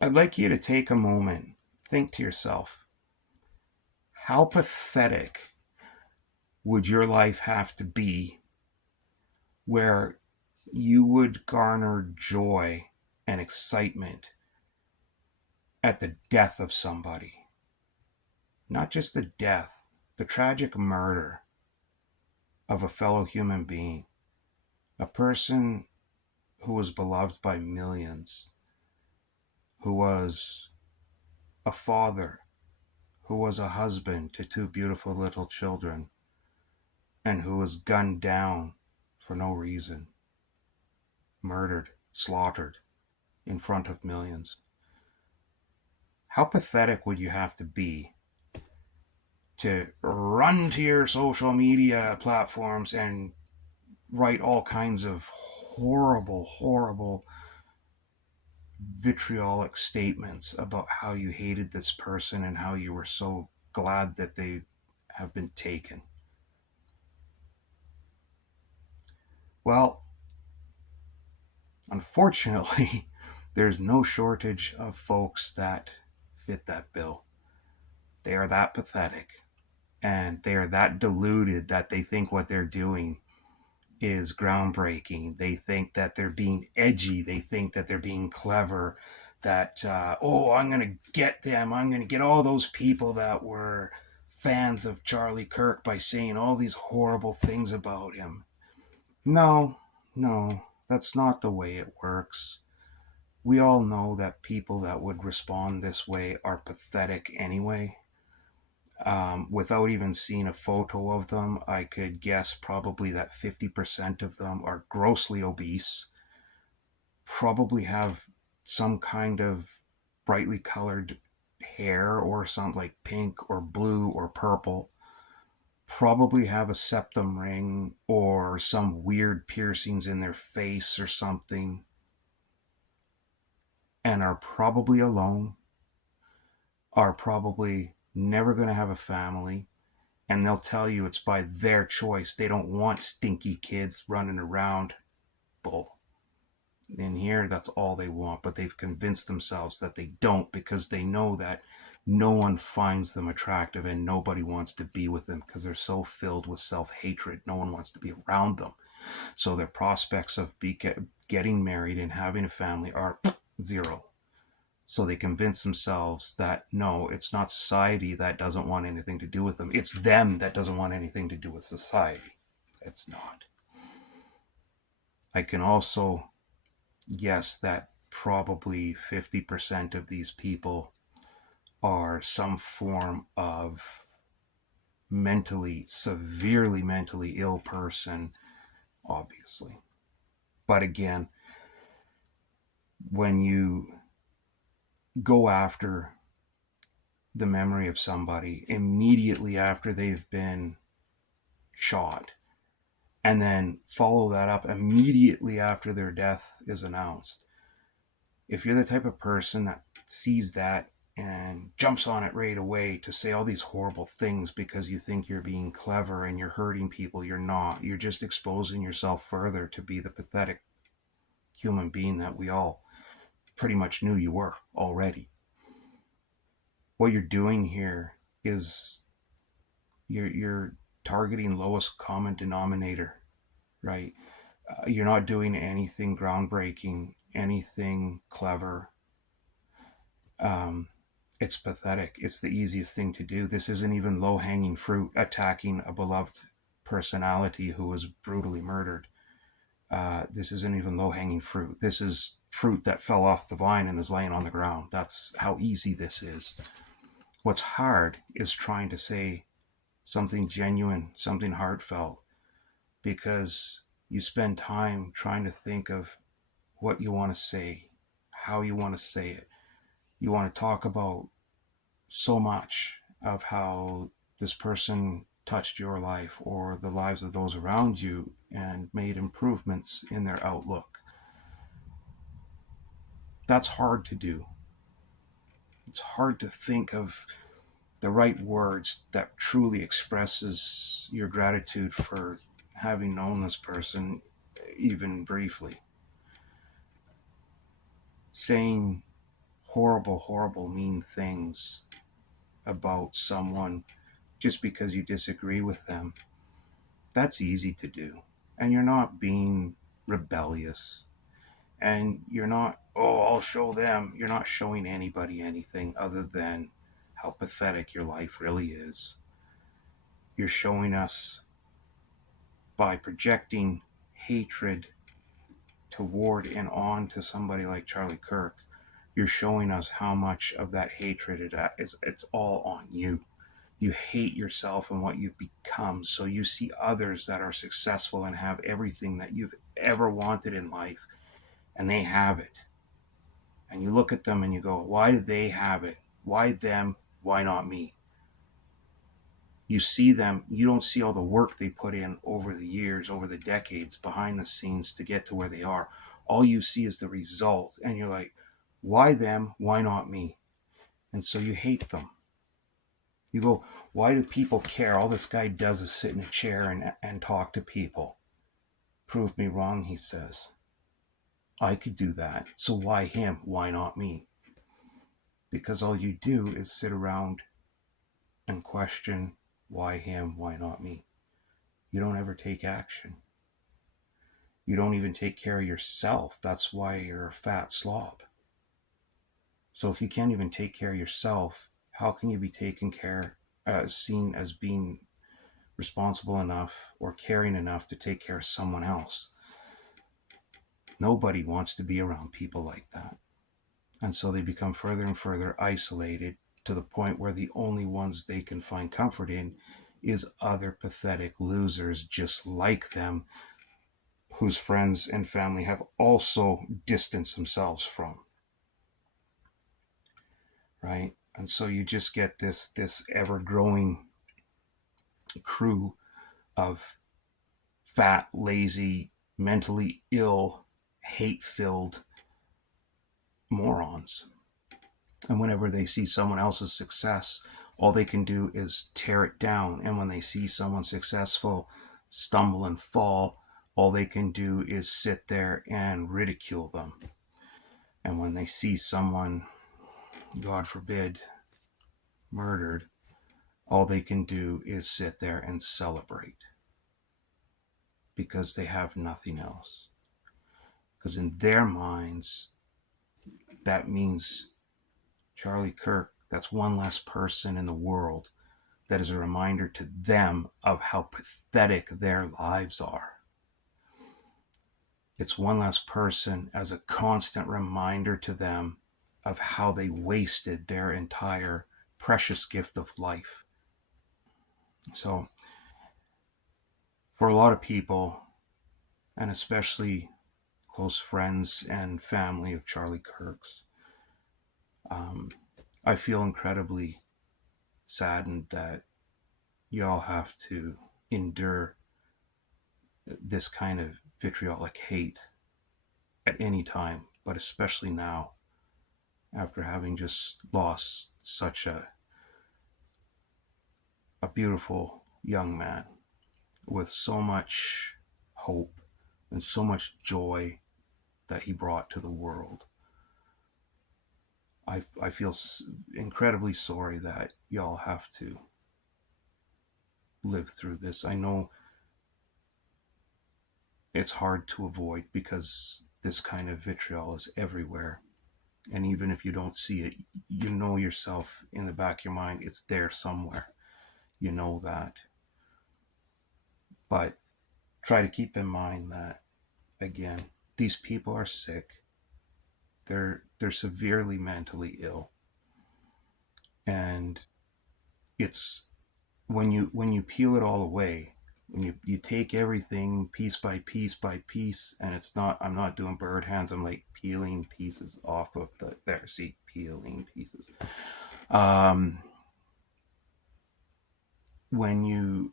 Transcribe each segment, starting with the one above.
I'd like you to take a moment, think to yourself, how pathetic would your life have to be where you would garner joy and excitement at the death of somebody? Not just the death, the tragic murder of a fellow human being, a person who was beloved by millions, who was a father, who was a husband to two beautiful little children, and who was gunned down for no reason, murdered, slaughtered in front of millions. How pathetic would you have to be to run to your social media platforms and write all kinds of horrible, horrible, vitriolic statements about how you hated this person and how you were so glad that they have been taken? Well, unfortunately, there's no shortage of folks that fit that bill. They are that pathetic and they are that deluded that they think what they're doing is groundbreaking. They think that they're being edgy. They think that they're being clever. That, I'm going to get them. I'm going to get all those people that were fans of Charlie Kirk by saying all these horrible things about him. No, no, that's not the way it works. We all know that people that would respond this way are pathetic anyway. Without even seeing a photo of them, I could guess probably that 50% of them are grossly obese, probably have some kind of brightly colored hair or something like pink or blue or purple, probably have a septum ring or some weird piercings in their face or something, and are probably alone, are probably never going to have a family, and they'll tell you it's by their choice. They don't want stinky kids running around. Bull. In here, that's all they want, but they've convinced themselves that they don't because they know that no one finds them attractive and nobody wants to be with them because they're so filled with self-hatred. No one wants to be around them. So their prospects of getting married and having a family are zero. So they convince themselves that no, it's not society that doesn't want anything to do with them. It's them that doesn't want anything to do with society. It's not. I can also guess that probably 50% of these people are some form of severely mentally ill person, obviously. But again, when you go after the memory of somebody immediately after they've been shot and then follow that up immediately after their death is announced, if you're the type of person that sees that and jumps on it right away to say all these horrible things because you think you're being clever and you're hurting people, you're not. You're just exposing yourself further to be the pathetic human being that we all pretty much knew you were already. What you're doing here is you're targeting lowest common denominator, right? You're not doing anything groundbreaking, anything clever. Um, it's pathetic. It's the easiest thing to do. This isn't even low hanging fruit, attacking a beloved personality who was brutally murdered. This isn't even low hanging fruit. This is fruit that fell off the vine and is laying on the ground. That's how easy this is. What's hard is trying to say something genuine, something heartfelt, because you spend time trying to think of what you want to say, how you want to say it. You want to talk about so much of how this person touched your life or the lives of those around you and made improvements in their outlook. That's hard to do. It's hard to think of the right words that truly expresses your gratitude for having known this person even briefly. Saying horrible, horrible, mean things about someone just because you disagree with them, that's easy to do. And you're not being rebellious. And you're not, oh, I'll show them. You're not showing anybody anything other than how pathetic your life really is. You're showing us by projecting hatred toward and on to somebody like Charlie Kirk. You're showing us how much of that hatred it's all on you. You hate yourself and what you've become, so you see others that are successful and have everything that you've ever wanted in life, and they have it. And you look at them and you go, why do they have it? Why them? Why not me? You see them, you don't see all the work they put in over the years, over the decades, behind the scenes to get to where they are. All you see is the result, and you're like, why them? Why not me? And so you hate them. You go, why do people care? All this guy does is sit in a chair and talk to people. Prove me wrong, he says. I could do that. So why him? Why not me? Because all you do is sit around and question, why him? Why not me? You don't ever take action. You don't even take care of yourself. That's why you're a fat slob. So if you can't even take care of yourself, how can you be seen as being responsible enough or caring enough to take care of someone else? Nobody wants to be around people like that. And so they become further and further isolated to the point where the only ones they can find comfort in is other pathetic losers just like them, whose friends and family have also distanced themselves from. Right? And so you just get this ever-growing crew of fat, lazy, mentally ill, hate-filled morons. And whenever they see someone else's success, all they can do is tear it down. And when they see someone successful stumble and fall, all they can do is sit there and ridicule them. And when they see someone, God forbid, murdered, all they can do is sit there and celebrate because they have nothing else. Because in their minds, that means Charlie Kirk, that's one less person in the world that is a reminder to them of how pathetic their lives are. It's one less person as a constant reminder to them of how they wasted their entire precious gift of life. So, for a lot of people, and especially close friends and family of Charlie Kirk's, I feel incredibly saddened that y'all have to endure this kind of vitriolic hate at any time, but especially now, after having just lost such a beautiful young man with so much hope and so much joy that he brought to the world. I feel incredibly sorry that y'all have to live through this. I know it's hard to avoid because this kind of vitriol is everywhere. And even if you don't see it, you know yourself in the back of your mind, it's there somewhere. You know that. But try to keep in mind that, again, these people are sick. They're severely mentally ill. And it's when you peel it all away, when you take everything piece by piece by piece, and it's not, I'm not doing bird hands, I'm like peeling pieces off of peeling pieces. When you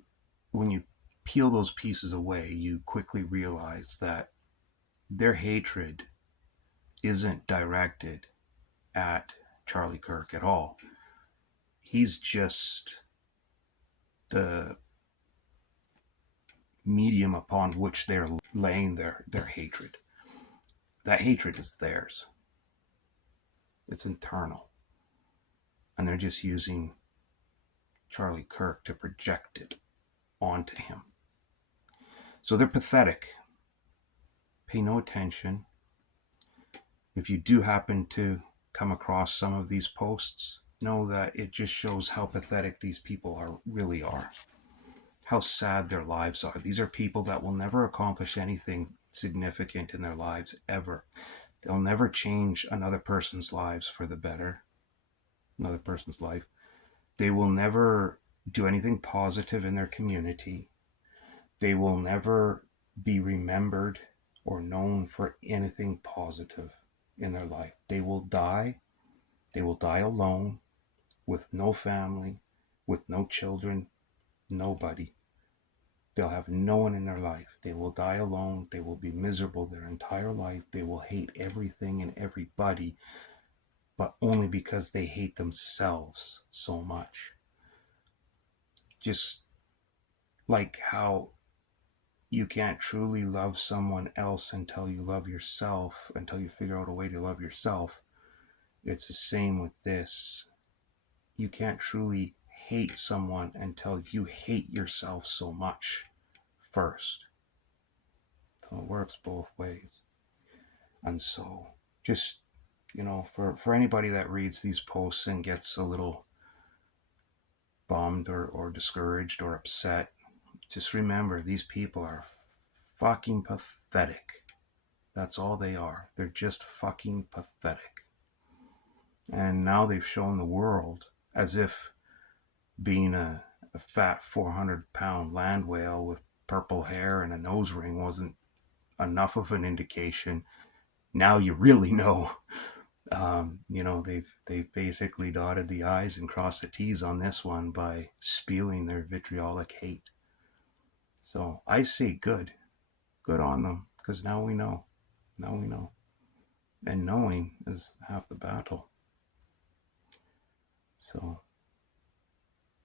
peel those pieces away, you quickly realize that their hatred isn't directed at Charlie Kirk at all. He's just the medium upon which they're laying their hatred. That hatred is theirs. It's internal. And they're just using Charlie Kirk to project it onto him. So they're pathetic. Pay no attention. If you do happen to come across some of these posts, know that it just shows how pathetic these people really are. How sad their lives are. These are people that will never accomplish anything significant in their lives ever. They'll never change another person's lives for the better. Another person's life. They will never do anything positive in their community. They will never be remembered or known for anything positive in their life. They will die. They will die alone, with no family, with no children, nobody. They'll have no one in their life. They will die alone. They will be miserable their entire life. They will hate everything and everybody, but only because they hate themselves so much. Just like how you can't truly love someone else until you love yourself, until you figure out a way to love yourself. It's the same with this. You can't truly hate someone until you hate yourself so much first. So it works both ways. And so just, for anybody that reads these posts and gets a little bummed or discouraged or upset, just remember these people are fucking pathetic. That's all they are. They're just fucking pathetic. And now they've shown the world as if being a fat 400-pound land whale with purple hair and a nose ring wasn't enough of an indication. Now you really know. They've basically dotted the I's and crossed the T's on this one by spewing their vitriolic hate. So I say good on them, because now we know. And knowing is half the battle. So